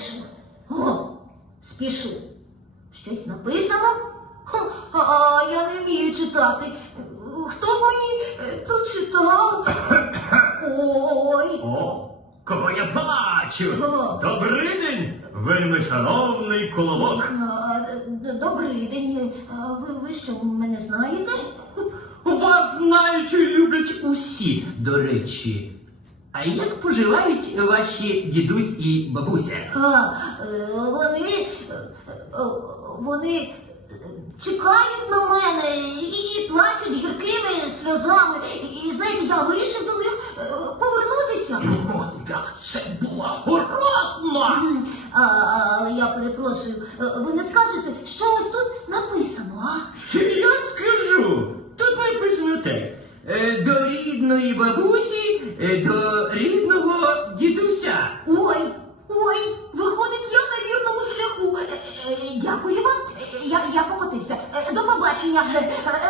Спішу. О, спішу. Щось написано? Ха, А я не вмію читати. Хто мені е, прочитав? Ой. О, кого я бачу! О. Добрий день, вельми шановний колобок. Добрий день. А Ви, ви що, мене знаєте? Вас знають і люблять усі, до речі. А як поживають ваші дідусь і бабуся? А, е, вони, е, е, вони чекають на мене і плачуть гіркими сльозами. І знаєте, я вирішив до них повернутися. О, це була городна! А, а, я перепрошую, ви не скажете, що ось тут написано, а? Що я скажу? Тут написано так. Е, До рідної бабусі, е, до рідного дідуся. Ой, ой, виходить, я на вірному шляху. Е, Дякую вам. Я, я покотився. До побачення.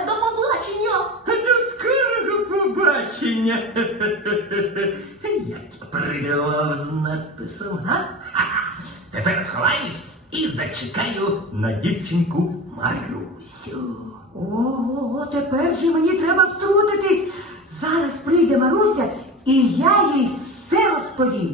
До побачення. До скорого побачення. Я придавав з надписом, га? Тепер сховаюсь і зачекаю на дівчинку Марусю. Ого, тепер же мені треба Маруся, і я їй все розповім.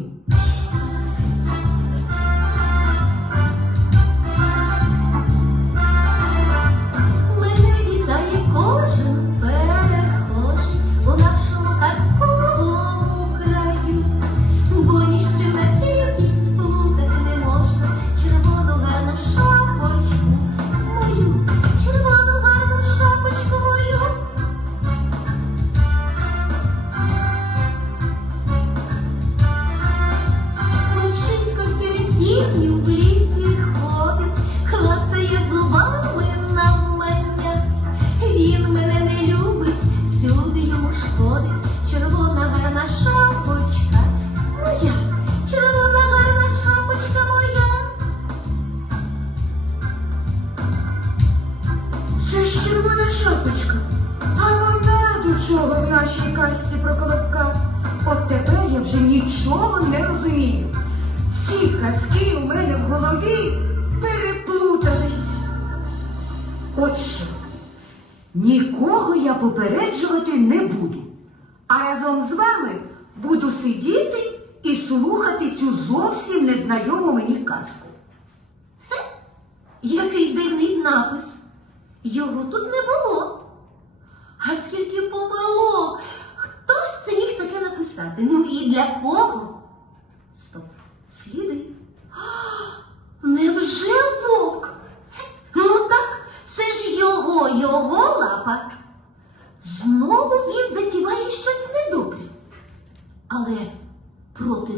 Всі казки у мене в голові переплутались. От що, нікого я попереджувати не буду. А разом з вами буду сидіти і слухати цю зовсім незнайому мені казку. Який дивний напис. Його тут не було. А скільки помилок. Хто ж це міг таке написати? Ну і для кого? А, Невже вовк? Ну так, це ж його, його лапа. Знову він затіває щось недобре. Але проти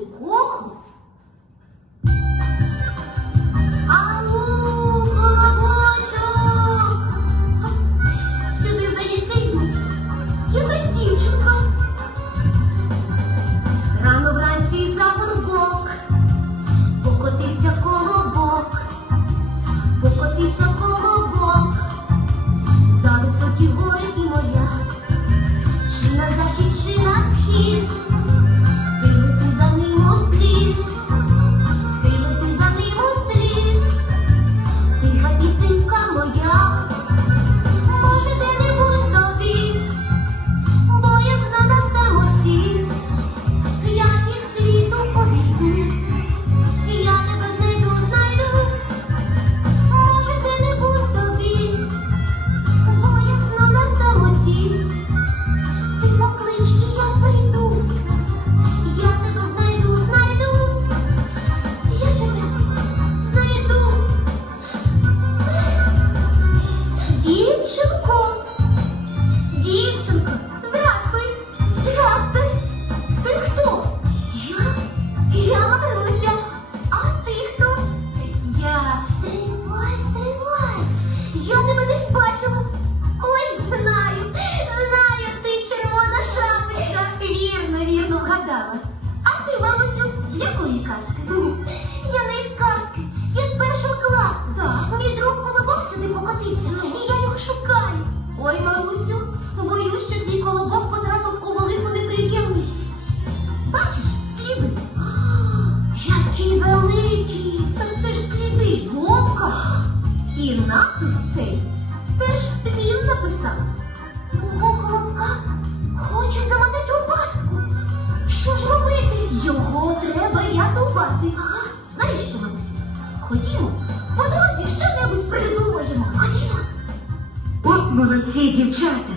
молодці, дівчата.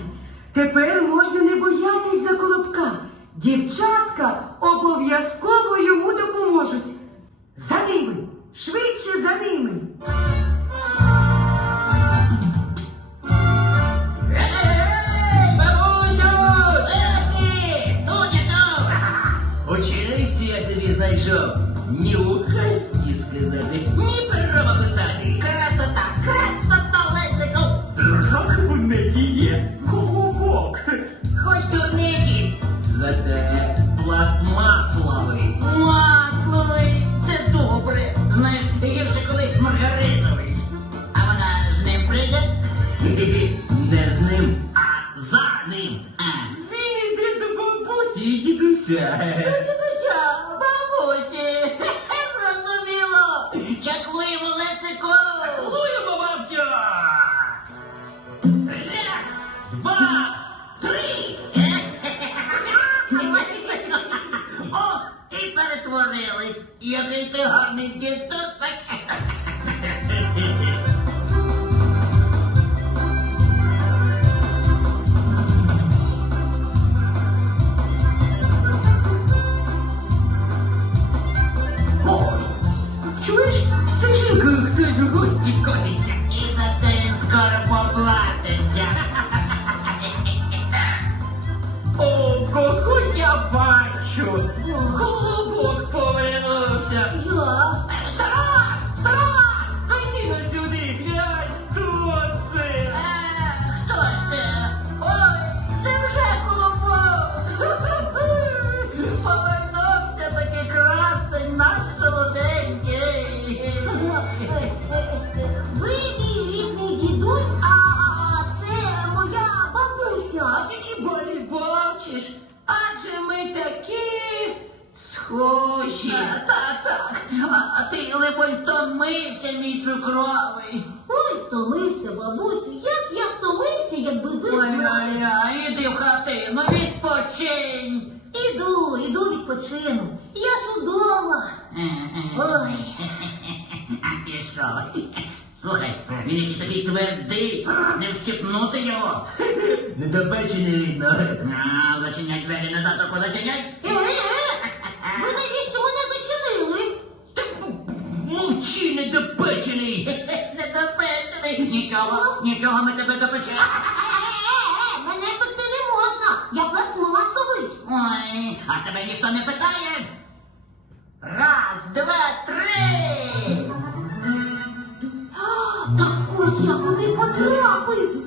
Тепер можна не боятись за колобка. Дівчатка обов'язково йому допоможуть. За ними, швидше за ними. Де? Тут я! Учениці я тобі знайшов. Ні у казці сказати, ні перо писати. Мій цукровий. Ой, втомився, бабусю. Як я втомився, якби ви. Ой-ой-ой, іди в хатину, відпочинь. Іду, іду відпочину. Я ж удома. Ой. Пішов. Слухай, він якийсь такий твердий, не вщипнути його. Недопечений видно. А, зачиняй двері назад, тако зачиняй. Е, е, е. Ви навіщо мене недопечений. Недопечений. Нічого, нічого, ми тебе допечемо. Е-е-е, мене пекти не можна. Я пластмасовий. Ой, а тебе ніхто не питає? Раз, два, три. Так ось я куди потрапив.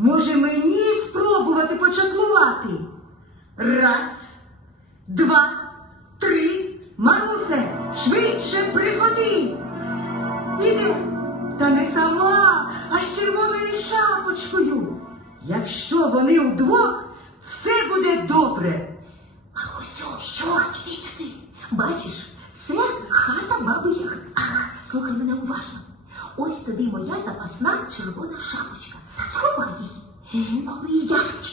Може мені спробувати почаклувати? Раз, два, три. Марусе, швидше приходи. Іде. Та не сама, а з червоною шапочкою. Якщо вони вдвох, все буде добре. А ось о, що? Іди. Бачиш, це хата баби Яги. Ага, слухай мене уважно. ось тобі моя запасна червона шапочка. Mm-hmm. Oh, yes.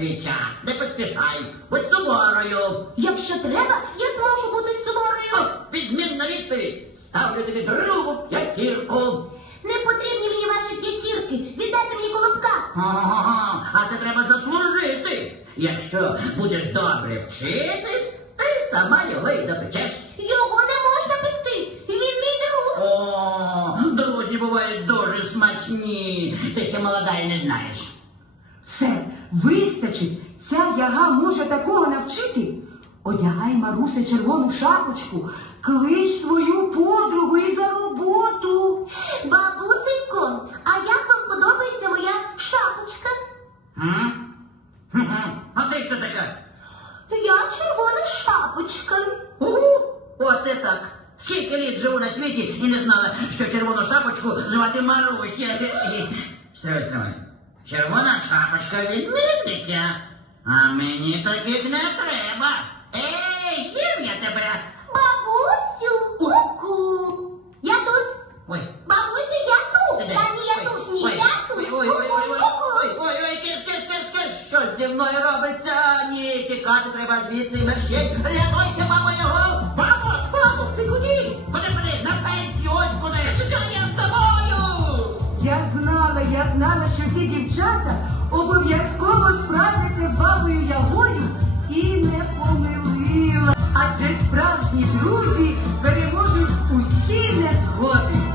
Свій час. Не поспішай. Будь суворою. Якщо треба, я зможу бути О, суворою. відмінна відповідь. Ставлю тобі другу п'ятірку. Не потрібні мені ваші п'ятірки. Віддайте мені колобка. Ага, а це треба заслужити. Якщо будеш добре вчитись, ти сама його і допечеш. Його не можна пекти. Він мій друг. О, друзі бувають дуже смачні. Ти ще молода і не знаєш. Все, вистачить. Ця яга може такого навчити. Одягай, Маруся, червону шапочку, клич свою подругу і за роботу. Бабусенько, а як вам подобається моя шапочка? М? Хм-хм. А ти хто така? Я червона шапочка. У, оце так. Скільки літ живу на світі і не знала, що червону шапочку звати Маруся. Стривай, стривай. Червона шапочка відмінниця. А мені таких не треба. Ей, їм я тебе. Бабусю, ку-ку. Я тут. Ой, Бабусю, я тут. Та ні, я тут. Ні, я тут. Ой, ой, ой, ой, ой, ой, ой, ой, киш, киш, киш, киш, що зі мною робиться? Ні, тікати треба звідси мерщить. Рятуйся, мамо, його! Мамо, мамо, ти куди? Куди, куди? На пенсію, ось куди. Що я з тобою? я знала, я знала, що ці дівчата обов'язково справляться з бабою ягою і не помилила, Адже справжні друзі переможуть усі незгоди.